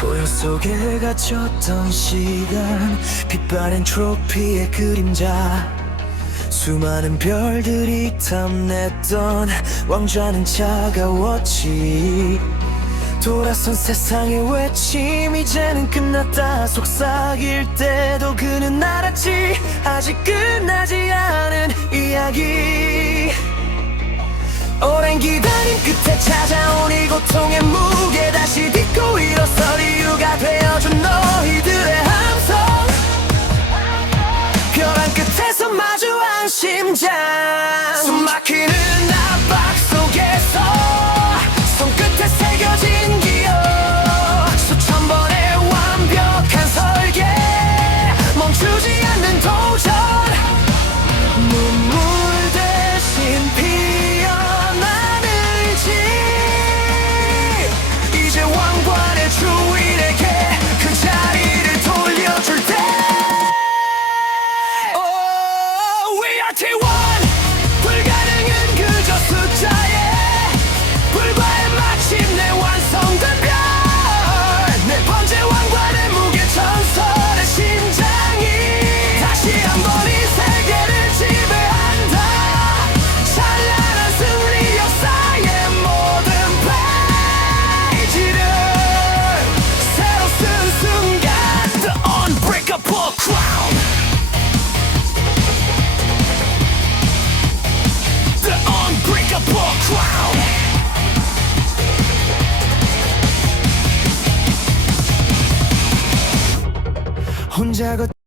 고요 속에 갇혔던 시간 빛바랜 트로피의 그림자. 수많은 별들이 탐냈던 왕좌는 차가웠지. 돌아선 세상의 외침 이제는 끝났다. 속삭일 때도 그는 알았지. 아직 끝나지 않은 이야기. 작업